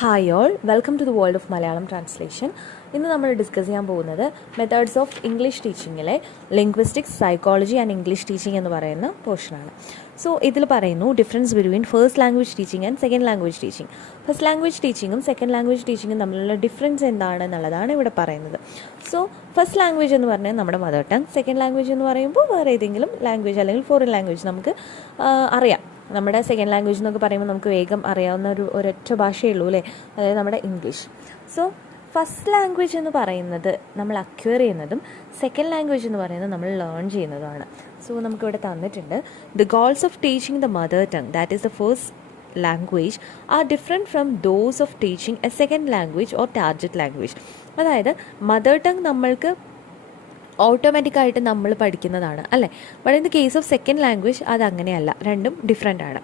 Hi all, welcome to the world of Malayalam translation. ഇന്ന് നമ്മൾ discuss ചെയ്യാൻ പോകുന്നത് മെത്തേഡ്സ് ഓഫ് ഇംഗ്ലീഷ് ടീച്ചിങ്ങിലെ linguistics, psychology and English teaching എന്ന് പറയുന്ന പോർഷനാണ്. സോ ഇതിൽ പറയുന്നു difference between first language teaching and second language teaching. First language ടീച്ചിങ്ങും സെക്കൻഡ് ലാംഗ്വേജ് ടീച്ചിങ്ങും തമ്മിലുള്ള ഡിഫറൻസ് എന്താണ് എന്നുള്ളതാണ് ഇവിടെ പറയുന്നത്. സോ ഫസ്റ്റ് ലാംഗ്വേജ് എന്ന് പറഞ്ഞാൽ നമ്മുടെ മദർ ടങ്, സെക്കൻഡ് ലാംഗ്വേജ് എന്ന് പറയുമ്പോൾ വേറെ ഏതെങ്കിലും ലാംഗ്വേജ് അല്ലെങ്കിൽ ഫോറിൻ ലാംഗ്വേജ് നമുക്ക് അറിയാം. നമ്മുടെ സെക്കൻഡ് ലാംഗ്വേജ് എന്നൊക്കെ പറയുമ്പോൾ നമുക്ക് വേഗം അറിയാവുന്ന ഒരൊറ്റ ഭാഷയേ ഉള്ളൂ അല്ലേ, അതായത് നമ്മുടെ ഇംഗ്ലീഷ്. സോ ഫസ്റ്റ് ലാംഗ്വേജ് എന്ന് പറയുന്നത് നമ്മൾ അക്വയർ ചെയ്യുന്നതും സെക്കൻഡ് ലാംഗ്വേജ് എന്ന് പറയുന്നത് നമ്മൾ ലേൺ ചെയ്യുന്നതുമാണ്. സോ നമുക്കിവിടെ തന്നിട്ടുണ്ട് the goals of teaching the mother tongue, that is the first language, are different from those of teaching a second language or target language. അതായത് മദർ ടങ് നമ്മൾക്ക് ഓട്ടോമാറ്റിക്കായിട്ട് നമ്മൾ പഠിക്കുന്നതാണ് അല്ലേ. But in the case of second language അത് അങ്ങനെയല്ല, രണ്ടും different ആണ്.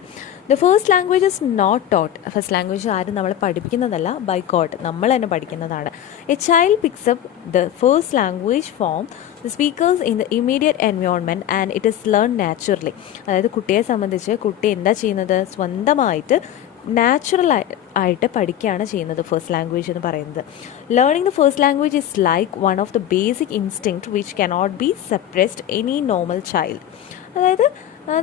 The first language is not taught. First language ആരും നമ്മളെ പഠിപ്പിക്കുന്നതല്ല, ബൈ ഗോഡ് നമ്മൾ തന്നെ പഠിക്കുന്നതാണ്. A child picks up the first language form the speaker's in the immediate environment and it is learn naturally. അതായത് കുട്ടിയെ സംബന്ധിച്ച് കുട്ടി എന്താ ചെയ്യുന്നത്, സ്വന്തമായിട്ട് നാച്ചുറൽ ആയിട്ട് പഠിക്കുകയാണ് ചെയ്യുന്നത് ഫസ്റ്റ് ലാംഗ്വേജ് എന്ന് പറയുന്നത്. Learning the first language is like one of the basic instinct which cannot be suppressed any normal child. അതായത്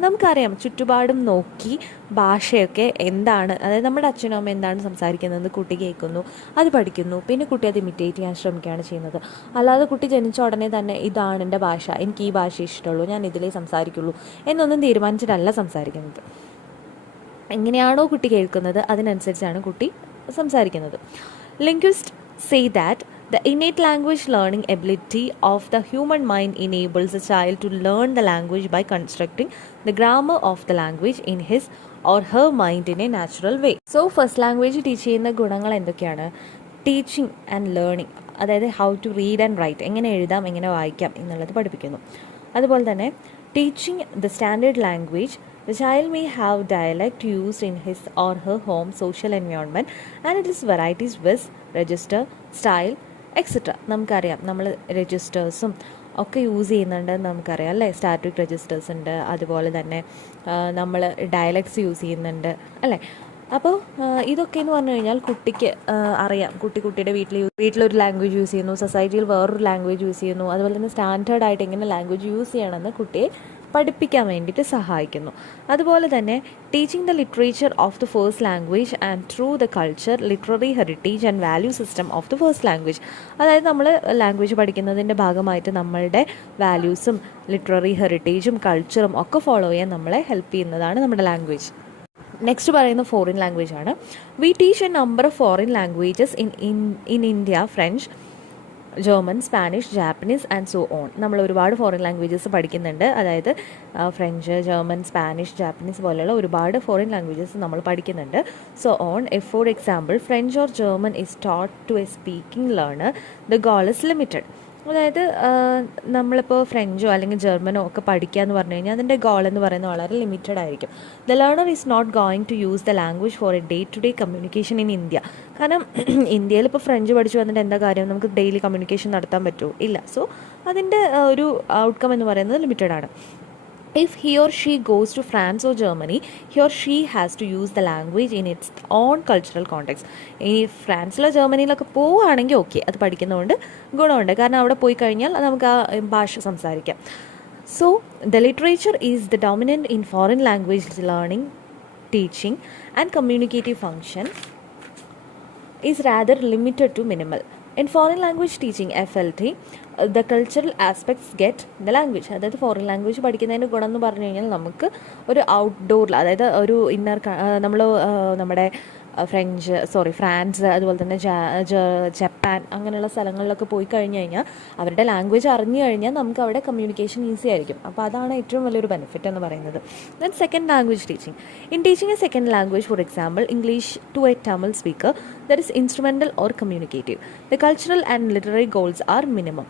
നമുക്കറിയാം ചുറ്റുപാടും നോക്കി ഭാഷയൊക്കെ എന്താണ്, അതായത് നമ്മുടെ അച്ഛനും അമ്മ എന്താണ് സംസാരിക്കുന്നത് കുട്ടി കേൾക്കുന്നു, അത് പഠിക്കുന്നു, പിന്നെ കുട്ടി അത് ഇമിറ്റേറ്റ് ചെയ്യാൻ ശ്രമിക്കുകയാണ് ചെയ്യുന്നത്. അല്ലാതെ കുട്ടി ജനിച്ച ഉടനെ തന്നെ ഇതാണ് എൻ്റെ ഭാഷ, എനിക്ക് ഈ ഭാഷ ഇഷ്ടമുള്ളൂ, ഞാൻ ഇതിലേ സംസാരിക്കുള്ളൂ എന്നൊന്നും തീരുമാനിച്ചിട്ടല്ല സംസാരിക്കുന്നത്. എങ്ങനെയാണോ കുട്ടി കേൾക്കുന്നത് അതിനനുസരിച്ചാണ് കുട്ടി സംസാരിക്കുന്നത്. Linguist say that the innate language learning ability of the human mind enables a child to learn the language by constructing the grammar of the language in his or her mind in a natural way. So first language teach ചെയ്യുന്ന ഗുണങ്ങൾ എന്തൊക്കെയാണ്? Teaching and learning, അതായത് how to read and write, എങ്ങനെ എഴുതാം എങ്ങനെ വായിക്കാം എന്നുള്ളത് പഠിപ്പിക്കുന്നു. അതുപോലെ തന്നെ teaching the standard language. The child may have dialect used in his or her home social environment and it is varieties with register, style, etcetera. നമുക്കറിയാം നമ്മൾ രജിസ്റ്റേഴ്സും ഒക്കെ യൂസ് ചെയ്യുന്നുണ്ടെന്ന് നമുക്കറിയാം അല്ലേ. സ്റ്റാറ്റിക് രജിസ്റ്റേഴ്സ് ഉണ്ട്, അതുപോലെ തന്നെ നമ്മൾ ഡയലക്ട്സ് യൂസ് ചെയ്യുന്നുണ്ട് അല്ലേ. അപ്പോൾ ഇതൊക്കെ എന്ന് പറഞ്ഞു കഴിഞ്ഞാൽ കുട്ടിക്ക് അറിയാം, കുട്ടിയുടെ വീട്ടിലൊരു ലാംഗ്വേജ് യൂസ് ചെയ്യുന്നു, സൊസൈറ്റിയിൽ വേറൊരു ലാംഗ്വേജ് യൂസ് ചെയ്യുന്നു, അതുപോലെ തന്നെ സ്റ്റാൻഡേർഡായിട്ട് എങ്ങനെ ലാംഗ്വേജ് യൂസ് ചെയ്യണമെന്ന് കുട്ടിയെ പഠിപ്പിക്കാൻ വേണ്ടിയിട്ട് സഹായിക്കുന്നു. അതുപോലെ തന്നെ teaching the literature of the first language and through the culture, literary heritage and value system of the first language. അതായത് നമ്മൾ ലാംഗ്വേജ് പഠിക്കുന്നതിൻ്റെ ഭാഗമായിട്ട് നമ്മളുടെ വാല്യൂസും ലിറ്റററി ഹെറിറ്റേജും കൾച്ചറും ഒക്കെ ഫോളോ ചെയ്യാൻ നമ്മളെ ഹെൽപ്പ് ചെയ്യുന്നതാണ് നമ്മുടെ ലാംഗ്വേജ്. നെക്സ്റ്റ് പറയുന്ന ഫോറിൻ ലാംഗ്വേജ് ആണ്. V teach A number of foreign languages in India, French, German, Spanish, Japanese and so on. നമ്മൾ ഒരുപാട് ഫോറിൻ ലാംഗ്വേജസ് പഠിക്കുന്നുണ്ട്. അതായത് ഫ്രഞ്ച്, ജർമ്മൻ, സ്പാനിഷ്, ജാപ്പനീസ് പോലെയുള്ള ഒരുപാട് ഫോറിൻ ലാംഗ്വേജസ് നമ്മൾ പഠിക്കുന്നുണ്ട്. So on. For example, French or German is taught to a speaking learner, the goal is limited. അതായത് നമ്മളിപ്പോൾ ഫ്രഞ്ചോ അല്ലെങ്കിൽ ജർമ്മനോ ഒക്കെ പഠിക്കുക എന്ന് പറഞ്ഞു കഴിഞ്ഞാൽ അതിൻ്റെ ഗോൾ എന്ന് പറയുന്നത് വളരെ ലിമിറ്റഡ് ആയിരിക്കും. The learner is not going to use the language for a day to day communication in India. കാരണം ഇന്ത്യയിൽ ഇപ്പോൾ ഫ്രഞ്ച് പഠിച്ചു വന്നിട്ട് എന്താ കാര്യം, നമുക്ക് ഡെയിലി കമ്മ്യൂണിക്കേഷൻ നടത്താൻ പറ്റുമോ? ഇല്ല. സോ അതിൻ്റെ ഒരു ഔട്ട്കം എന്ന് പറയുന്നത് ലിമിറ്റഡ് ആണ്. If he or she goes to France or Germany, he or she has to use the language in its own cultural context. ഈ ഫ്രാൻസിലോ ജർമ്മനിയിലൊക്കെ പോവുകയാണെങ്കിൽ ഓക്കെ, അത് പഠിക്കുന്നതുകൊണ്ട് ഗുണമുണ്ട്, കാരണം അവിടെ പോയി കഴിഞ്ഞാൽ നമുക്ക് ആ ഭാഷ സംസാരിക്കാം. So the literature is the dominant in foreign language learning, teaching and communicative function is rather limited to minimal. In foreign language teaching FLT, the cultural aspects get the language. അതായത് ഫോറിൻ ലാംഗ്വേജ് പഠിക്കുന്നതിന് ഗുണം എന്ന് പറഞ്ഞു കഴിഞ്ഞാൽ നമുക്ക് ഒരു ഔട്ട്ഡോറിൽ, അതായത് ഒരു നമ്മൾ നമ്മുടെ ഫ്രാൻസ്, അതുപോലെ തന്നെ ജപ്പാൻ അങ്ങനെയുള്ള സ്ഥലങ്ങളിലൊക്കെ പോയി കഴിഞ്ഞ് കഴിഞ്ഞാൽ അവരുടെ ലാംഗ്വേജ് അറിഞ്ഞു കഴിഞ്ഞാൽ നമുക്ക് അവിടെ കമ്മ്യൂണിക്കേഷൻ ഈസി ആയിരിക്കും. അപ്പോൾ അതാണ് ഏറ്റവും വലിയൊരു ബെനിഫിറ്റ് എന്ന് പറയുന്നത്. Then second language teaching. In teaching a second language, for example English to a Tamil speaker, that is instrumental or communicative. The cultural and literary goals are minimum.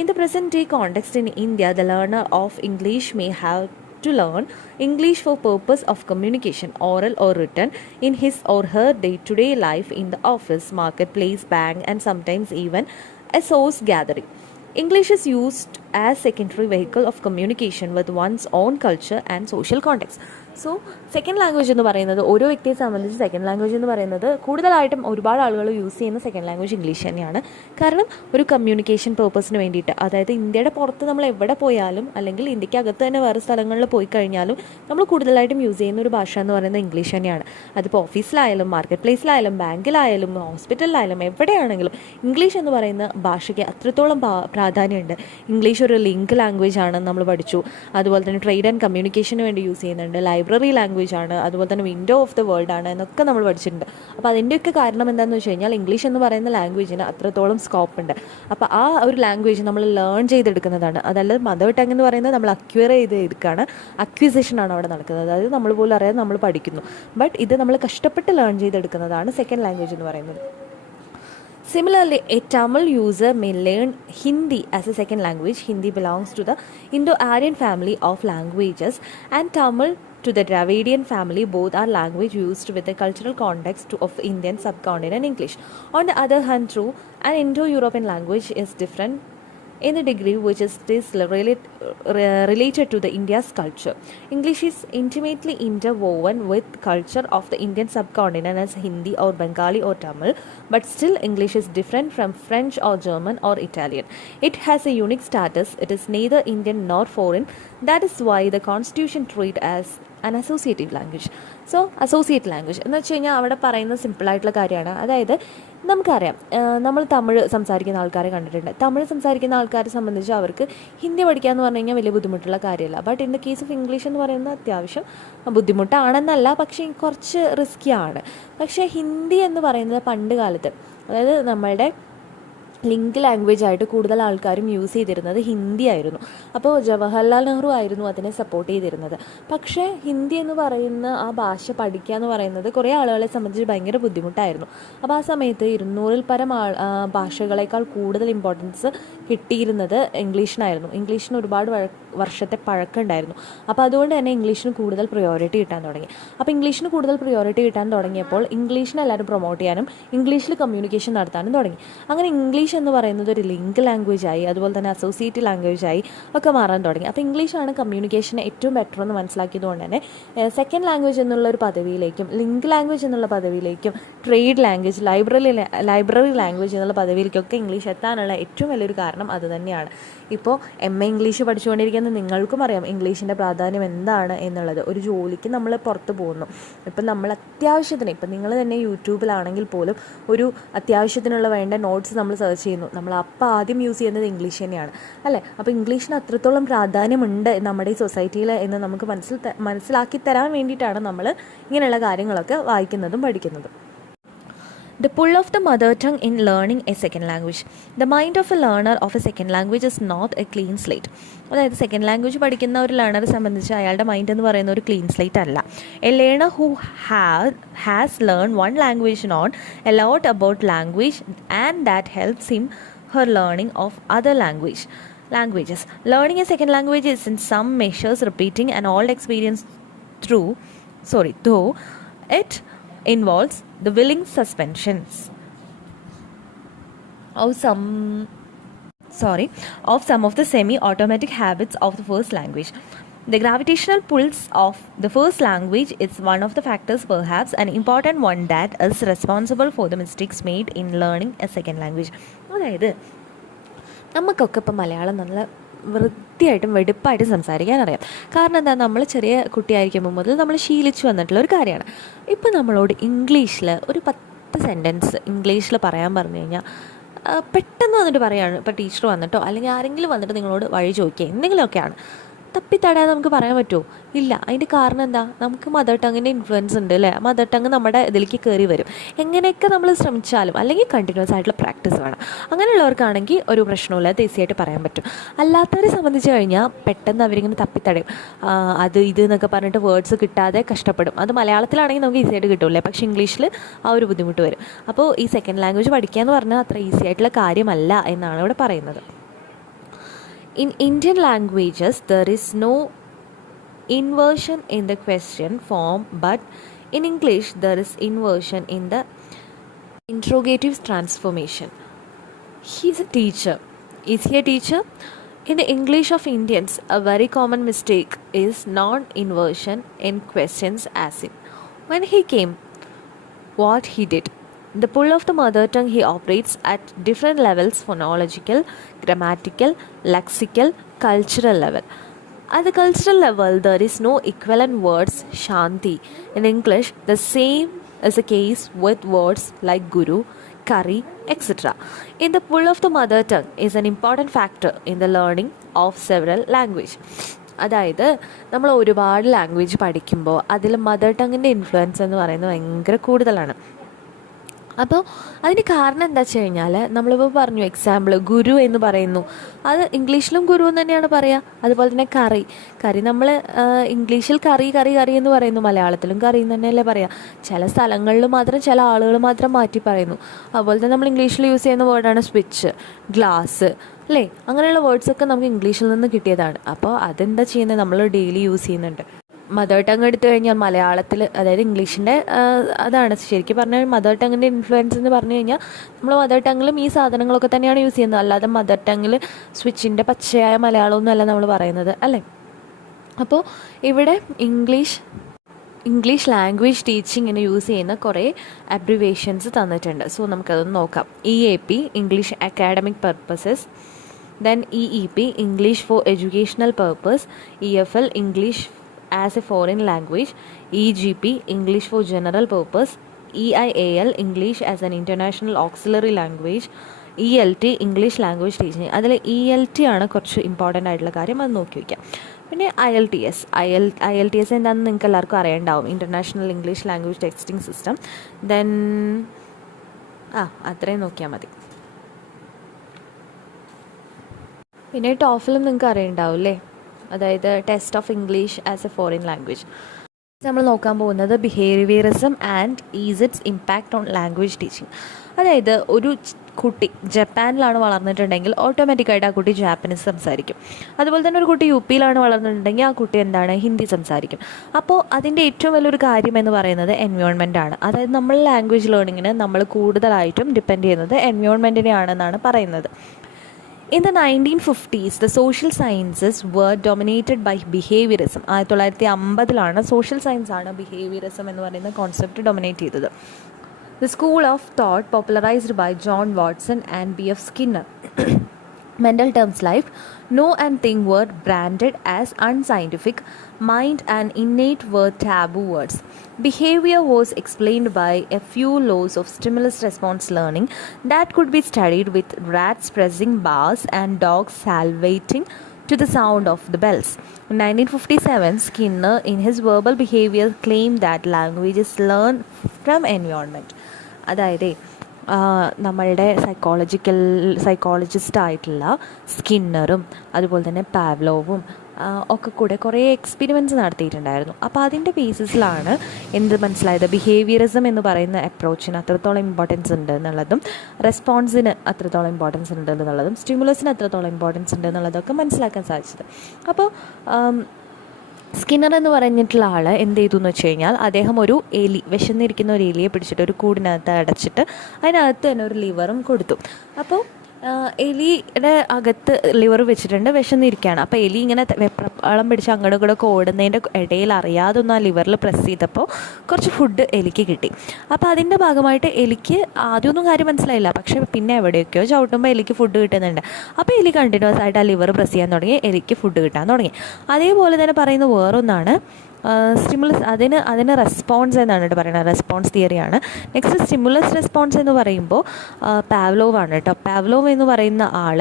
In the present day context in India, the learner of English may have to learn English for purpose of communication, oral or written, in his or her day-to-day life in the office, marketplace, bank, and sometimes even a source gathering. English is used as secondary vehicle of communication with one's own culture and social context. So second language എന്ന് പറയുന്നത് ഓരോ വ്യക്തിയെ സംബന്ധിച്ച് second language എന്ന് പറയുന്നത് കൂടുതലായിട്ടും ഒരുപാട് ആളുകൾ യൂസ് ചെയ്യുന്ന സെക്കൻഡ് ലാംഗ്വേജ് ഇംഗ്ലീഷ് തന്നെയാണ്. കാരണം ഒരു കമ്മ്യൂണിക്കേഷൻ പേർപ്പസിന് വേണ്ടിയിട്ട്, അതായത് ഇന്ത്യയുടെ പുറത്ത് നമ്മൾ എവിടെ പോയാലും അല്ലെങ്കിൽ ഇന്ത്യക്ക് അകത്ത് തന്നെ വേറെ സ്ഥലങ്ങളിൽ പോയി കഴിഞ്ഞാലും നമ്മൾ കൂടുതലായിട്ടും യൂസ് ചെയ്യുന്ന ഒരു ഭാഷ എന്ന് പറയുന്നത് ഇംഗ്ലീഷ് തന്നെയാണ്. അതിപ്പോൾ ഓഫീസിലായാലും മാർക്കറ്റ് പ്ലേസിലായാലും ബാങ്കിലായാലും ഹോസ്പിറ്റലിലായാലും എവിടെയാണെങ്കിലും ഇംഗ്ലീഷ് എന്ന് പറയുന്ന ഭാഷയ്ക്ക് അത്രത്തോളം പ്രാധാന്യമുണ്ട്. ഇംഗ്ലീഷ് ഒരു ലിങ്ക് ലാംഗ്വേജ് ആണെന്ന് നമ്മൾ പഠിച്ചു. അതുപോലെ തന്നെ ട്രേഡ് ആൻഡ് കമ്മ്യൂണിക്കേഷന് വേണ്ടി യൂസ് ചെയ്യുന്നുണ്ട്. ലൈബ്രറി ലാംഗ്വേജ് ആണ്, അതുപോലെ തന്നെ വിൻഡോ ഓഫ് ദ വേൾഡ് ആണ് എന്നൊക്കെ നമ്മൾ പഠിച്ചിട്ടുണ്ട്. അപ്പോൾ അതിൻ്റെയൊക്കെ കാരണം എന്താണെന്ന് വെച്ച് കഴിഞ്ഞാൽ ഇംഗ്ലീഷ് എന്ന് പറയുന്ന ലാംഗ്വേജിന് അത്രത്തോളം സ്കോപ്പ് ഉണ്ട്. അപ്പോൾ ആ ഒരു ലാംഗ്വേജ് നമ്മൾ ലേൺ ചെയ്തെടുക്കുന്നതാണ്. അതല്ലാതെ മദർ ടങ് എന്ന് പറയുന്നത് നമ്മൾ അക്വയർ ചെയ്തെടുക്കുകയാണ്, അക്വിസിഷനാണ് അവിടെ നടക്കുന്നത്. അതായത് നമ്മൾ പോലും അറിയാതെ നമ്മൾ പഠിക്കുന്നു. ബട്ട് ഇത് നമ്മൾ കഷ്ടപ്പെട്ട് ലേൺ ചെയ്തെടുക്കുന്നതാണ് സെക്കൻഡ് ലാംഗ്വേജ് എന്ന് പറയുന്നത്. Similarly, a Tamil user may learn Hindi as a second language. Hindi belongs to the Indo-Aryan family of languages, and Tamil to the Dravidian family. Both are language used with the cultural context of Indian subcontinent English. On the other hand, true, an Indo-European language is different in the degree which is related to the India's culture. English is intimately interwoven with culture of the Indian subcontinent as Hindi or Bengali or Tamil, but still English is different from French or German or Italian. It has a unique status. It is neither Indian nor foreign. That is why the constitution treat as an associative language. So associate language എന്ന് വെച്ച് കഴിഞ്ഞാൽ അവിടെ പറയുന്നത് സിമ്പിളായിട്ടുള്ള കാര്യമാണ്. അതായത് നമുക്കറിയാം, നമ്മൾ തമിഴ് സംസാരിക്കുന്ന ആൾക്കാരെ കണ്ടിട്ടുണ്ട്. തമിഴ് സംസാരിക്കുന്ന ആൾക്കാരെ സംബന്ധിച്ച് അവർക്ക് ഹിന്ദി പഠിക്കുക എന്ന് പറഞ്ഞു കഴിഞ്ഞാൽ വലിയ ബുദ്ധിമുട്ടുള്ള കാര്യമല്ല. But in the case of English എന്ന് പറയുന്നത് അത്യാവശ്യം ബുദ്ധിമുട്ടാണെന്നല്ല, പക്ഷേ കുറച്ച് റിസ്ക്കിയാണ്. പക്ഷേ ഹിന്ദി എന്ന് പറയുന്നത് പണ്ട് കാലത്ത്, അതായത് നമ്മളുടെ ലിങ്ക് ലാംഗ്വേജ് ആയിട്ട് കൂടുതൽ ആൾക്കാരും യൂസ് ചെയ്തിരുന്നത് ഹിന്ദി ആയിരുന്നു. അപ്പോൾ ജവഹർലാൽ നെഹ്റു ആയിരുന്നു അതിനെ സപ്പോർട്ട് ചെയ്തിരുന്നത്. പക്ഷേ ഹിന്ദി എന്ന് പറയുന്ന ആ ഭാഷ പഠിക്കുക എന്ന് പറയുന്നത് കുറേ ആളുകളെ സംബന്ധിച്ച് ഭയങ്കര ബുദ്ധിമുട്ടായിരുന്നു. അപ്പോൾ ആ സമയത്ത് 200-ൽ പരം ഭാഷകളേക്കാൾ കൂടുതൽ ഇമ്പോർട്ടൻസ് കിട്ടിയിരുന്നത് ഇംഗ്ലീഷിനായിരുന്നു. ഇംഗ്ലീഷിന് ഒരുപാട് വർഷത്തെ പഴക്കമുണ്ടായിരുന്നു. അപ്പോൾ അതുകൊണ്ട് തന്നെ ഇംഗ്ലീഷിന് കൂടുതൽ പ്രയോറിറ്റി കിട്ടാൻ തുടങ്ങി. അപ്പോൾ ഇംഗ്ലീഷിന് കൂടുതൽ പ്രയോറിറ്റി കിട്ടാൻ തുടങ്ങിയപ്പോൾ ഇംഗ്ലീഷിനെ എല്ലാവരും പ്രൊമോട്ട് ചെയ്യാനും ഇംഗ്ലീഷിൽ കമ്മ്യൂണിക്കേഷൻ നടത്താനും തുടങ്ങി. അങ്ങനെ ഇംഗ്ലീഷ് എന്ന് പറയുന്നത് ഒരു ലിങ്ക് ലാംഗ്വേജ് ആയി, അതുപോലെ തന്നെ അസോസിയേറ്റ് ലാംഗ്വേജ് ആയി ഒക്കെ മാറാൻ തുടങ്ങി. അപ്പോൾ ഇംഗ്ലീഷാണ് കമ്മ്യൂണിക്കേഷന് ഏറ്റവും ബെറ്റർ എന്ന് മനസ്സിലാക്കിയതുകൊണ്ട് തന്നെ സെക്കൻഡ് ലാംഗ്വേജ് എന്നുള്ള ഒരു പദവിയിലേക്കും ലിങ്ക് ലാംഗ്വേജ് എന്നുള്ള പദവിയിലേക്കും ട്രേഡ് ലാംഗ്വേജ്, ലൈബ്രറി ലാംഗ്വേജ് എന്നുള്ള പദവിയിലേക്കൊക്കെ ഇംഗ്ലീഷ് എത്താനുള്ള ഏറ്റവും വലിയൊരു കാരണം അത് തന്നെയാണ്. ഇപ്പോൾ MA ഇംഗ്ലീഷ് പഠിച്ചുകൊണ്ടിരിക്കുന്ന നിങ്ങൾക്കും അറിയാം ഇംഗ്ലീഷിൻ്റെ പ്രാധാന്യം എന്താണ് എന്നുള്ളത്. ഒരു ജോലിക്ക് നമ്മൾ പുറത്ത് പോകുന്നു, ഇപ്പം നമ്മൾ അത്യാവശ്യത്തിന്, ഇപ്പം നിങ്ങൾ തന്നെ യൂട്യൂബിലാണെങ്കിൽ പോലും ഒരു അത്യാവശ്യത്തിനുള്ള വേണ്ട നോട്ട്സ് നമ്മൾ സെർച്ച് ചെയ്യുന്നു, നമ്മൾ അപ്പം ആദ്യം യൂസ് ചെയ്യുന്നത് ഇംഗ്ലീഷ് തന്നെയാണ് അല്ലേ. അപ്പോൾ ഇംഗ്ലീഷിന് അത്രത്തോളം പ്രാധാന്യമുണ്ട് നമ്മുടെ ഈ സൊസൈറ്റിയിൽ എന്ന് നമുക്ക് മനസ്സിലാക്കി തരാൻ വേണ്ടിയിട്ടാണ് നമ്മൾ ഇങ്ങനെയുള്ള കാര്യങ്ങളൊക്കെ വായിക്കുന്നതും പഠിക്കുന്നതും. The pull of the mother tongue in learning a second language. The mind of a learner of a second language is not a clean slate. അതായത് സെക്കൻഡ് ലാംഗ്വേജ് പഠിക്കുന്ന ഒരു ലേണറെ സംബന്ധിച്ച് അയാളുടെ മൈൻഡ് എന്ന് പറയുന്ന ഒരു ക്ലീൻ സ്ലേറ്റ് അല്ല. A learner who has learn one language non a lot about language and that helps him her learning of other languages. Learning a second language is in some measures repeating an old experience though it involves the willing suspensions of some of the semi-automatic habits of the first language. The gravitational pulse of the first language is one of the factors, perhaps an important one, that is responsible for the mistakes made in learning a second language. അതായത് നമുക്കൊക്കെ ഇപ്പം മലയാളം നല്ല വൃത്തിയായിട്ടും വെടുപ്പായിട്ട് സംസാരിക്കാൻ അറിയാം. കാരണം എന്താ, നമ്മൾ ചെറിയ കുട്ടിയായിരിക്കുമ്പോൾ മുതൽ നമ്മൾ ശീലിച്ചു വന്നിട്ടുള്ള ഒരു കാര്യമാണ്. ഇപ്പം നമ്മളോട് ഇംഗ്ലീഷിൽ ഒരു 10 സെൻറ്റൻസ് ഇംഗ്ലീഷിൽ പറയാൻ പറഞ്ഞു കഴിഞ്ഞാൽ പെട്ടെന്ന് വന്നിട്ട് പറയുകയാണ്. ഇപ്പോൾ ടീച്ചർ വന്നിട്ടോ അല്ലെങ്കിൽ ആരെങ്കിലും വന്നിട്ട് നിങ്ങളോട് വഴി ചോദിക്കുക എന്തെങ്കിലുമൊക്കെയാണ്, തപ്പിത്തടയാതെ നമുക്ക് പറയാൻ പറ്റുമോ? ഇല്ല. അതിൻ്റെ കാരണം എന്താ, നമുക്ക് മദർ ടങ്ങിൻ്റെ ഇൻഫ്ലുവൻസ് ഉണ്ട് അല്ലേ. മദർ ടങ് നമ്മുടെ ഇതിലേക്ക് കയറി വരും. എങ്ങനെയൊക്കെ നമ്മൾ ശ്രമിച്ചാലും, അല്ലെങ്കിൽ കണ്ടിന്യൂസ് ആയിട്ടുള്ള പ്രാക്ടീസ് വേണം. അങ്ങനെയുള്ളവർക്കാണെങ്കിൽ ഒരു പ്രശ്നമില്ലാതെ ഈസിയായിട്ട് പറയാൻ പറ്റും. അല്ലാത്തവരെ സംബന്ധിച്ച് കഴിഞ്ഞാൽ പെട്ടെന്ന് അവരിങ്ങനെ തപ്പിത്തടയും, അത് ഇത് എന്നൊക്കെ പറഞ്ഞിട്ട് വേർഡ്സ് കിട്ടാതെ കഷ്ടപ്പെടും. അത് മലയാളത്തിലാണെങ്കിൽ നമുക്ക് ഈസിയായിട്ട് കിട്ടില്ലേ, പക്ഷേ ഇംഗ്ലീഷിൽ ആ ഒരു ബുദ്ധിമുട്ട് വരും. അപ്പോൾ ഈ സെക്കൻഡ് ലാംഗ്വേജ് പഠിക്കുക എന്ന് പറഞ്ഞാൽ അത്ര ഈസി ആയിട്ടുള്ള കാര്യമല്ല എന്നാണ് ഇവിടെ പറയുന്നത്. In Indian languages, there is no inversion in the question form, but in English, there is inversion in the interrogative transformation. He is a teacher. Is he a teacher? In the English of Indians, a very common mistake is non-inversion in questions as in when he came, what he did. In the pull of the mother tongue, he operates at different levels: phonological, grammatical, lexical, cultural level. At the cultural level, there is no equivalent words Shanti. In English, the same is the case with words like Guru, curry, etc. In the pull of the mother tongue is an important factor in the learning of several language. അതായത് നമ്മൾ ഒരുപാട് language പഠിക്കുമ്പോൾ അതിൽ mother ടങ്ങിൻ്റെ influence എന്ന് പറയുന്നത് ഭയങ്കര കൂടുതലാണ്. അപ്പോൾ അതിന് കാരണം എന്താ വെച്ച് കഴിഞ്ഞാൽ, നമ്മളിപ്പോൾ പറഞ്ഞു എക്സാമ്പിൾ ഗുരു എന്ന് പറയുന്നു, അത് ഇംഗ്ലീഷിലും ഗുരു എന്ന് തന്നെയാണ് പറയുക. അതുപോലെ തന്നെ കറി നമ്മൾ ഇംഗ്ലീഷിൽ കറി എന്ന് പറയുന്നു, മലയാളത്തിലും കറി എന്ന് തന്നെയല്ലേ പറയുക. ചില സ്ഥലങ്ങളിൽ മാത്രം ചില ആളുകൾ മാത്രം മാറ്റി പറയുന്നു. അതുപോലെ തന്നെ നമ്മൾ ഇംഗ്ലീഷിൽ യൂസ് ചെയ്യുന്ന വേർഡാണ് സ്വിച്ച്, ഗ്ലാസ്, അല്ലേ? അങ്ങനെയുള്ള വേർഡ്സൊക്കെ നമുക്ക് ഇംഗ്ലീഷിൽ നിന്ന് കിട്ടിയതാണ്. അപ്പോൾ അതെന്താ ചെയ്യുന്നത്, നമ്മൾ ഡെയിലി യൂസ് ചെയ്യുന്നുണ്ട്. മദർ ടങ് എടുത്തു കഴിഞ്ഞാൽ മലയാളത്തിൽ, അതായത് ഇംഗ്ലീഷിൻ്റെ അതാണ് ശരിക്കും പറഞ്ഞാൽ മദർ ടങ്ങിൻ്റെ ഇൻഫ്ലുവൻസ് എന്ന് പറഞ്ഞു കഴിഞ്ഞാൽ നമ്മൾ മദർ ടങ്ങിലും ഈ സാധനങ്ങളൊക്കെ തന്നെയാണ് യൂസ് ചെയ്യുന്നത്. അല്ലാതെ മദർ ടങ്ങിൽ സ്വിച്ചിൻ്റെ പച്ചയായ മലയാളമൊന്നും അല്ല നമ്മൾ പറയുന്നത്, അല്ലേ? അപ്പോൾ ഇവിടെ ഇംഗ്ലീഷ് ലാംഗ്വേജ് ടീച്ചിങ്ങിന് യൂസ് ചെയ്യുന്ന കുറേ അബ്രിവേഷൻസ് തന്നിട്ടുണ്ട്. സോ നമുക്കതൊന്ന് നോക്കാം. EAP English academic purposes, then EEP English for educational purpose, EFL English as a foreign language, EGP English for general purpose, EIAL English as an international auxiliary language, ELT English language teaching. അതിൽ ELT ആണ് കുറച്ച് important ആയിട്ടുള്ള കാര്യം, അത് നോക്കി വയ്ക്കാം. പിന്നെ IELTS എന്താണെന്ന് നിങ്ങൾക്ക് എല്ലാവർക്കും അറിയണ്ടാവും, international English language texting system. Then അത്രയും നോക്കിയാൽ മതി. പിന്നെ ടോഫിലും നിങ്ങൾക്ക് അറിയണ്ടാവും അല്ലേ, അതായത് test of English as a foreign language. നമ്മൾ നോക്കാൻ പോകുന്നത് behaviourism and is its impact on language teaching. അതായത് ഒരു കുട്ടി ജപ്പാനിലാണ് വളർന്നിട്ടുണ്ടെങ്കിൽ ഓട്ടോമാറ്റിക്കായിട്ട് ആ കുട്ടി ജാപ്പനീസ് സംസാരിക്കും. അതുപോലെ തന്നെ ഒരു കുട്ടി UP വളർന്നിട്ടുണ്ടെങ്കിൽ ആ കുട്ടി എന്താണ്, ഹിന്ദി സംസാരിക്കും. അപ്പോൾ അതിൻ്റെ ഏറ്റവും വലിയൊരു കാര്യം എന്ന് പറയുന്നത് എൻവയോൺമെൻ്റ് ആണ്. അതായത് നമ്മൾ ലാംഗ്വേജ് ലേണിങ്ങിന് നമ്മൾ കൂടുതലായിട്ടും ഡിപ്പെൻഡ് ചെയ്യുന്നത് എൻവയോൺമെൻറ്റിനെയാണെന്നാണ് പറയുന്നത്. In the 1950s, the social sciences were dominated by behaviorism. 1950 social science ആണ് ബിഹേവിയറിസം എന്ന് പറയുന്ന കോൺസെപ്റ്റ് ഡൊമിനേറ്റ് ചെയ്തത്. The school of thought popularized by John Watson and B.F. Skinner. Mental terms like know and think were branded as unscientific, mind and innate were taboo words. Behavior was explained by a few laws of stimulus response learning that could be studied with rats pressing bars and dogs salivating to the sound of the bells. In 1957, Skinner in his verbal behavior claimed that language is learned from environment. അതായത് നമ്മളുടെ സൈക്കോളജിസ്റ്റായിട്ടുള്ള സ്കിന്നറും അതുപോലെ തന്നെ പാവ്ലോവും ഒക്കെ കൂടെ കുറേ experiments നടത്തിയിട്ടുണ്ടായിരുന്നു. അപ്പോൾ അതിൻ്റെ ബേസിസിലാണ് എന്ത് മനസ്സിലായത്, ബിഹേവിയറിസം എന്ന് പറയുന്ന അപ്രോച്ചിന് അത്രത്തോളം ഇമ്പോർട്ടൻസ് ഉണ്ട് എന്നുള്ളതും റെസ്പോൺസിന് അത്രത്തോളം ഇമ്പോർട്ടൻസ് ഉണ്ട് എന്നുള്ളതും സ്റ്റിമുലസിന് അത്രത്തോളം ഇമ്പോർട്ടൻസ് ഉണ്ട് എന്നുള്ളതൊക്കെ മനസ്സിലാക്കാൻ സാധിച്ചത്. അപ്പോൾ സ്കിന്നർ എന്ന് പറഞ്ഞിട്ടുള്ള ആൾ എന്ത് ചെയ്തു എന്ന് വെച്ച് കഴിഞ്ഞാൽ, അദ്ദേഹം ഒരു വിശന്നിരിക്കുന്ന ഒരു എലിയെ പിടിച്ചിട്ട് ഒരു കൂടിനകത്ത് അടച്ചിട്ട് അതിനകത്ത് തന്നെ ഒരു ലിവറും കൊടുത്തു. അപ്പോൾ എലിയുടെ അകത്ത് ലിവർ വെച്ചിട്ടുണ്ട്, വിശന്നിരിക്കുകയാണ്. അപ്പോൾ എലി ഇങ്ങനെ വെപ്രളം പിടിച്ച് അങ്ങോട്ടും ഇങ്ങോട്ടൊക്കെ ഓടുന്നതിൻ്റെ ഇടയിൽ അറിയാതൊന്നും ആ ലിവറിൽ പ്രസ് ചെയ്തപ്പോൾ കുറച്ച് ഫുഡ് എലിക്ക് കിട്ടി. അപ്പോൾ അതിൻ്റെ ഭാഗമായിട്ട് എലിക്ക് ആദ്യമൊന്നും കാര്യം മനസ്സിലായില്ല, പക്ഷേ പിന്നെ എവിടെയൊക്കെയോ ചവിട്ടുമ്പോൾ എലിക്ക് ഫുഡ് കിട്ടുന്നുണ്ട്. അപ്പോൾ എലി കണ്ടിന്യൂസ് ആയിട്ട് ആ ലിവർ പ്രസ് ചെയ്യാൻ തുടങ്ങി, എലിക്ക് ഫുഡ് കിട്ടാൻ തുടങ്ങി. അതേപോലെ തന്നെ പറയുന്ന വേറൊന്നാണ് സ്റ്റിമുലസ്, അതിന് റെസ്പോൺസ് എന്നാണ് കേട്ടോ പറയുന്നത്, റെസ്പോൺസ് തിയറിയാണ്. നെക്സ്റ്റ് സ്റ്റിമുലസ് റെസ്പോൺസ് എന്ന് പറയുമ്പോൾ പാവ്ലോവ് ആണ് കേട്ടോ. പാവ്ലോവ് എന്ന് പറയുന്ന ആൾ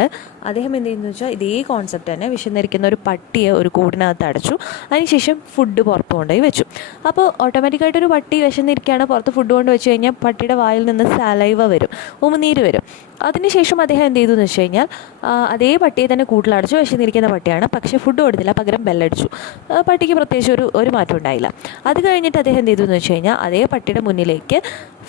അദ്ദേഹം എന്ത് ചെയ്യുന്നു വെച്ചാൽ ഇതേ കോൺസെപ്റ്റ് തന്നെ, വിശന്നിരിക്കുന്ന ഒരു പട്ടിയെ ഒരു കൂടിനകത്ത് അടച്ചു, അതിനുശേഷം ഫുഡ് പുറത്ത് കൊണ്ടുപോയി വെച്ചു. അപ്പോൾ ഓട്ടോമാറ്റിക്കായിട്ടൊരു പട്ടി വിശന്നിരിക്കുകയാണ്, പുറത്ത് ഫുഡ് കൊണ്ട് വെച്ച് കഴിഞ്ഞാൽ പട്ടിയുടെ വായിൽ നിന്ന് സലൈവ വരും, ഉമിനീര് വരും. അതിനുശേഷം അദ്ദേഹം എന്ത് ചെയ്തു എന്ന് വെച്ച് കഴിഞ്ഞാൽ അതേ പട്ടിയെ തന്നെ കൂട്ടിലടച്ചു, വിശന്നിരിക്കുന്ന പട്ടിയാണ്, പക്ഷേ ഫുഡ് കൊടുത്തില്ല, പകരം ബെല്ലടിച്ചു. പട്ടിക്ക് പ്രത്യേകിച്ച് ഒരു മാറ്റം ഉണ്ടായില്ല. അത് കഴിഞ്ഞിട്ട് അദ്ദേഹം എന്ത് ചെയ്തു എന്ന് വെച്ച് കഴിഞ്ഞാൽ അതേ പട്ടിയുടെ മുന്നിലേക്ക്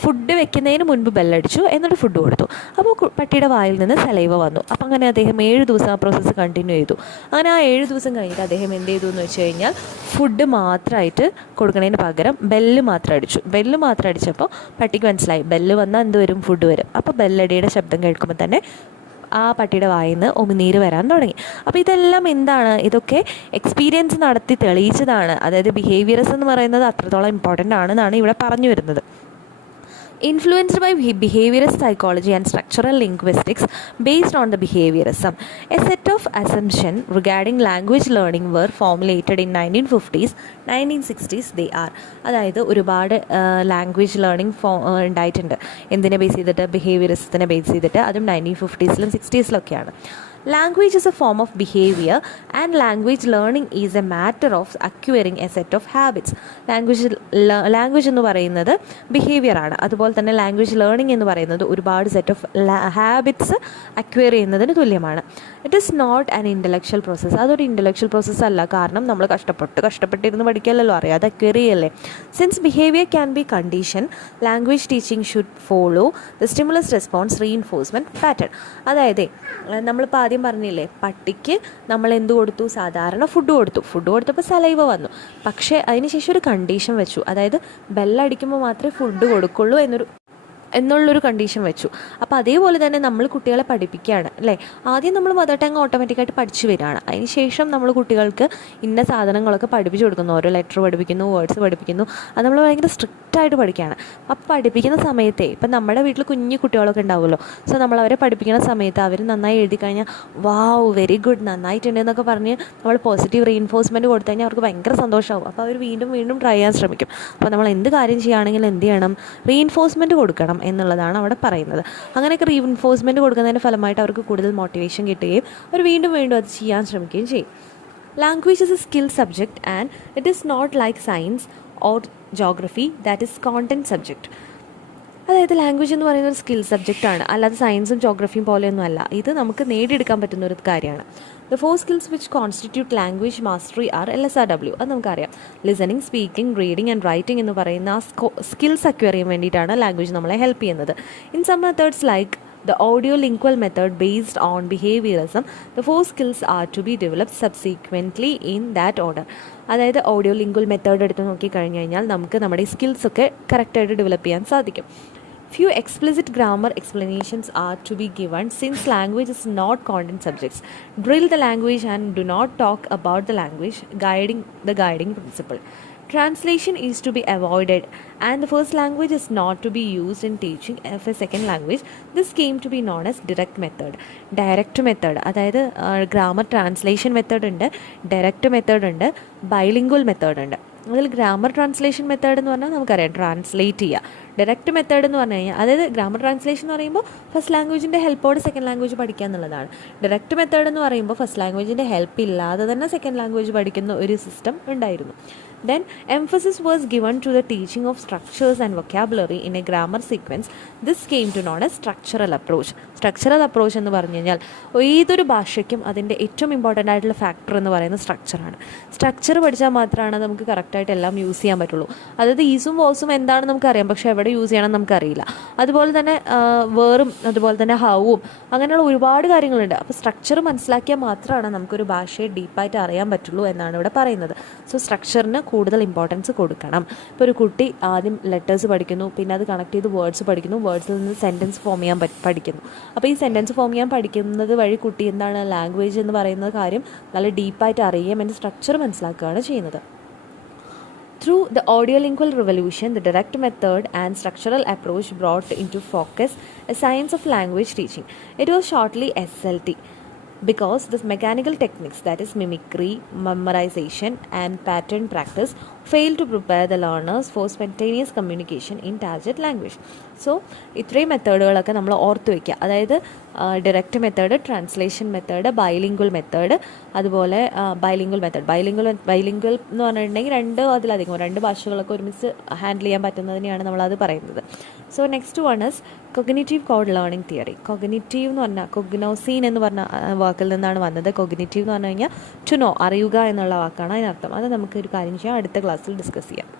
ഫുഡ് വെക്കുന്നതിന് മുൻപ് ബെല്ലടിച്ചു, എന്നിട്ട് ഫുഡ് കൊടുത്തു. അപ്പോൾ പട്ടിയുടെ വായിൽ നിന്ന് സലൈവ വന്നു. അപ്പം അങ്ങനെ അദ്ദേഹം 7 ദിവസം ആ പ്രോസസ്സ് കണ്ടിന്യൂ ചെയ്തു. അങ്ങനെ ആ 7 ദിവസം കഴിഞ്ഞിട്ട് അദ്ദേഹം എന്ത് ചെയ്തു എന്ന് വെച്ച് കഴിഞ്ഞാൽ ഫുഡ് മാത്രമായിട്ട് കൊടുക്കുന്നതിന് പകരം ബെല്ല് മാത്രം അടിച്ചു. ബെല്ല് മാത്രം അടിച്ചപ്പോൾ പട്ടിക്ക് മനസ്സിലായി ബെല്ല് വന്നാൽ എന്ത് വരും, ഫുഡ് വരും. അപ്പോൾ ബെല്ലടിയുടെ ശബ്ദം കേൾക്കുമ്പോൾ തന്നെ ആ പട്ടിയുടെ വായിൽ നിന്ന് ഉമിനീര് വരാൻ തുടങ്ങി. അപ്പോൾ ഇതെല്ലാം എന്താണ്? ഇതൊക്കെ എക്സ്പീരിയൻസ് നടത്തി തെളിയിച്ചതാണ്. അതായത് ബിഹേവിയറിസം എന്ന് പറയുന്നത് അത്രത്തോളം ഇമ്പോർട്ടൻ്റ് ആണെന്നാണ് ഇവിടെ പറഞ്ഞു വരുന്നത്. Influenced by behaviorist psychology and structural linguistics based on the behaviorism, a set of assumptions regarding language learning were formulated in 1950s, 1960s they are. അതായത് ഒരുപാട് ലാംഗ്വേജ് ലേണിംഗ് ഉണ്ടായിട്ടുണ്ട്. എന്തിനെ ബേസ് ചെയ്തിട്ട്? ബിഹേവിയറിസത്തിനെ ബേസ് ചെയ്തിട്ട്. അതും 1950s 60s Language is a form of behavior and language learning is a matter of acquiring a set of habits. Language എന്ന് പറയുന്നത് behaviour ആണ്. അതുപോലെ തന്നെ ലാംഗ്വേജ് ലേണിംഗ് എന്ന് പറയുന്നത് ഒരുപാട് സെറ്റ് ഓഫ് ഹാബിറ്റ്സ് അക്വയർ ചെയ്യുന്നതിന് തുല്യമാണ്. It is not an intellectual process. അതൊരു ഇൻ്റലക്ച്വൽ പ്രോസസ്സ് അല്ല. കാരണം നമ്മൾ കഷ്ടപ്പെട്ടിരുന്ന് പഠിക്കലല്ലോ, അറിയാതെ അക്വയർ ചെയ്യല്ലേ. Since behaviour can be condition, language teaching should follow the stimulus response reinforcement pattern. അതായത് നമ്മളിപ്പോൾ ആദ്യം പറഞ്ഞില്ലേ, പട്ടിക്ക് നമ്മൾ എന്ത് കൊടുത്തു? സാധാരണ ഫുഡ് കൊടുത്തപ്പോൾ സലൈവ വന്നു. പക്ഷേ അതിനുശേഷം ഒരു കണ്ടീഷൻ വെച്ചു. അതായത് ബെല്ലടിക്കുമ്പോൾ മാത്രമേ ഫുഡ് കൊടുക്കുള്ളൂ എന്നുള്ളൊരു കണ്ടീഷൻ വെച്ചു. അപ്പോൾ അതേപോലെ തന്നെ നമ്മൾ കുട്ടികളെ പഠിപ്പിക്കുകയാണ് അല്ലേ. ആദ്യം നമ്മൾ മദർ ടങ് ഓട്ടോമാറ്റിക്കായിട്ട് പഠിച്ചു വരികയാണ്. അതിനുശേഷം നമ്മൾ കുട്ടികൾക്ക് ഇന്ന സാധനങ്ങളൊക്കെ പഠിപ്പിച്ചു കൊടുക്കുന്നു. ഓരോ ലെറ്റർ പഠിപ്പിക്കുന്നു, വേർഡ്സ് പഠിപ്പിക്കുന്നു. അത് നമ്മൾ ഭയങ്കര സ്ട്രിക്റ്റായിട്ട് പഠിക്കുകയാണ്. അപ്പോൾ പഠിപ്പിക്കുന്ന സമയത്തെ ഇപ്പം നമ്മുടെ വീട്ടിൽ കുഞ്ഞു കുട്ടികളൊക്കെ ഉണ്ടാവുമല്ലോ. സോ നമ്മളവരെ പഠിപ്പിക്കുന്ന സമയത്ത് അവർ നന്നായി എഴുതി കഴിഞ്ഞാൽ വാവ് വെരി ഗുഡ്, നന്നായിട്ടുണ്ട് എന്നൊക്കെ പറഞ്ഞ് നമ്മൾ പോസിറ്റീവ് റീഇൻഫോഴ്സ്മെൻറ്റ് കൊടുത്തു കഴിഞ്ഞാൽ അവർക്ക് ഭയങ്കര സന്തോഷമാവും. അപ്പോൾ അവർ വീണ്ടും ട്രൈ ചെയ്യാൻ ശ്രമിക്കും. അപ്പോൾ നമ്മൾ എന്ത് കാര്യം ചെയ്യുകയാണെങ്കിലും എന്ത് ചെയ്യണം? റീഇൻഫോഴ്സ്മെൻറ്റ് കൊടുക്കണം എന്നുള്ളതാണ് അവിടെ പറയുന്നത്. അങ്ങനെയൊക്കെ റീഇൻഫോഴ്സ്മെൻറ്റ് കൊടുക്കുന്നതിൻ്റെ ഫലമായിട്ട് അവർക്ക് കൂടുതൽ മോട്ടിവേഷൻ കിട്ടുകയും അവർ വീണ്ടും അത് ചെയ്യാൻ ശ്രമിക്കുകയും ചെയ്യും. Language is a skill subject and it is not like science or geography that is content subject. അതായത് ലാംഗ്വേജ് എന്ന് പറയുന്ന ഒരു സ്കിൽ സബ്ജക്റ്റാണ്, അല്ലാതെ സയൻസും ജോഗ്രഫിയും പോലെയൊന്നും അല്ല. ഇത് നമുക്ക് നേടിയെടുക്കാൻ പറ്റുന്ന ഒരു കാര്യമാണ്. The 4 skills which constitute language mastery are LSRW. അത് നമുക്കറിയാം. Listening, speaking, reading and writing എന്ന് പറയുന്ന ആ സ്കിൽസ് അക്വയർ ചെയ്യാൻ വേണ്ടിയിട്ടാണ് ലാംഗ്വേജ് നമ്മളെ ഹെൽപ്പ് ചെയ്യുന്നത്. In some methods like the audio-lingual method based on behaviorism, the 4 skills are to be developed subsequently in that order. അതായത് ഓഡിയോ ലിംഗ്വൽ മെത്തേഡ് എടുത്ത് നോക്കിക്കഴിഞ്ഞ് കഴിഞ്ഞാൽ നമുക്ക് നമ്മുടെ സ്കിൽസൊക്കെ കറക്റ്റായിട്ട് ഡെവലപ്പ് ചെയ്യാൻ സാധിക്കും. Few explicit grammar explanations are to be given since language is not content subjects. Drill the language and do not talk about the language, guiding principle. Translation is to be avoided and the first language is not to be used in teaching of a second language. This came to be known as direct method. അതായത് grammar translation method ഉണ്ട്, direct method ഉണ്ട്, bilingual method ഉണ്ട്. അതിൽ grammar translation method എന്ന് പറഞ്ഞാൽ നമുക്കറിയാം translate ചെയ്യുക. Direct method എന്ന് പറഞ്ഞു കഴിഞ്ഞാൽ അതായത് ഗ്രാമർ ട്രാൻസ്ലേഷൻ എന്ന് പറയുമ്പോൾ ഫസ്റ്റ് ലാംഗ്വേജിൻ്റെ ഹെൽപ്പോടെ സെക്കൻഡ് ലാംഗ്വേജ് പഠിക്കുക എന്നുള്ളതാണ്. ഡയറക്റ്റ് മെത്തേഡ് എന്ന് പറയുമ്പോൾ ഫസ്റ്റ് ലാംഗ്വേജിൻ്റെ ഹെൽപ്പ് ഇല്ലാതെ തന്നെ സെക്കൻഡ് ലാംഗ്വേജ് പഠിക്കുന്ന ഒരു സിസ്റ്റം ഉണ്ടായിരുന്നു. Then emphasis was given to the teaching of structures and vocabulary in a grammar sequence. This came to known as structural approach. Structural approach എന്ന് പറഞ്ഞു കഴിഞ്ഞാൽ ഏതൊരു ഭാഷയ്ക്കും അതിൻ്റെ ഏറ്റവും ഇമ്പോർട്ടൻ്റ് ആയിട്ടുള്ള ഫാക്ടർ എന്ന് പറയുന്നത് സ്ട്രക്ചറാണ്. സ്ട്രക്ചർ പഠിച്ചാൽ മാത്രമാണ് നമുക്ക് കറക്റ്റായിട്ട് എല്ലാം യൂസ് ചെയ്യാൻ പറ്റുള്ളൂ. അതായത് ഈസും വോസും എന്താണെന്ന് നമുക്കറിയാം, പക്ഷേ എവിടെ യൂസ് ചെയ്യണം നമുക്കറിയില്ല. അതുപോലെ തന്നെ വേറും അതുപോലെ തന്നെ ഹൗവും അങ്ങനെയുള്ള ഒരുപാട് കാര്യങ്ങളുണ്ട്. അപ്പോൾ സ്ട്രക്ചർ മനസ്സിലാക്കിയാൽ മാത്രമാണ് നമുക്കൊരു ഭാഷയെ ഡീപ്പായിട്ട് അറിയാൻ പറ്റുള്ളൂ എന്നാണ് ഇവിടെ പറയുന്നത്. സോ സ്ട്രക്ചറിന് കൂടുതൽ ഇമ്പോർട്ടൻസ് കൊടുക്കണം. ഇപ്പോൾ ഒരു കുട്ടി ആദ്യം ലെറ്റേഴ്സ് പഠിക്കുന്നു, പിന്നെ അത് കണക്ട് ചെയ്ത് വേർഡ്സ് പഠിക്കുന്നു, വേർഡ്സിൽ നിന്ന് സെൻറ്റൻസ് ഫോം ചെയ്യാൻ പഠിക്കുന്നു. അപ്പോൾ ഈ സെൻറ്റൻസ് ഫോം ചെയ്യാൻ പഠിക്കുന്നത് വഴി കുട്ടി എന്താണ് ലാംഗ്വേജ് എന്ന് പറയുന്ന കാര്യം നല്ല ഡീപ്പായിട്ട് അറിയുകയും അതിൻ്റെ സ്ട്രക്ചർ മനസ്സിലാക്കുകയാണ് ചെയ്യുന്നത്. Through the audio-lingual revolution, the direct method and structural approach brought into focus a science of language teaching. It was shortly SLT. Because the mechanical techniques, that is mimicry, memorization and pattern practice, fail to prepare the learners for spontaneous communication in target language. So ഇത്രയും മെത്തേഡുകളൊക്കെ നമ്മൾ ഓർത്ത് വയ്ക്കുക. അതായത് direct method, translation method, bilingual method, അതുപോലെ bilingual എന്ന് പറഞ്ഞിട്ടുണ്ടെങ്കിൽ രണ്ട് ഭാഷകളൊക്കെ ഒരുമിച്ച് ഹാൻഡിൽ ചെയ്യാൻ പറ്റുന്നതിനെയാണ് നമ്മളത് പറയുന്നത്. So next one is cognitive code learning theory. Cognitive എന്ന് പറഞ്ഞാൽ കൊഗ്നോസീൻ എന്ന് പറഞ്ഞ വാക്കിൽ നിന്നാണ് വന്നത്. കൊഗ്നിറ്റീവ് എന്ന് പറഞ്ഞു കഴിഞ്ഞാൽ ടു നോ, അറിയുക എന്നുള്ള വാക്കാണ് അതിനർത്ഥം. അത് നമുക്കൊരു കാര്യം ചെയ്യാം, അടുത്ത ക്ലാസ്സിൽ ഡിസ്കസ് ചെയ്യാം.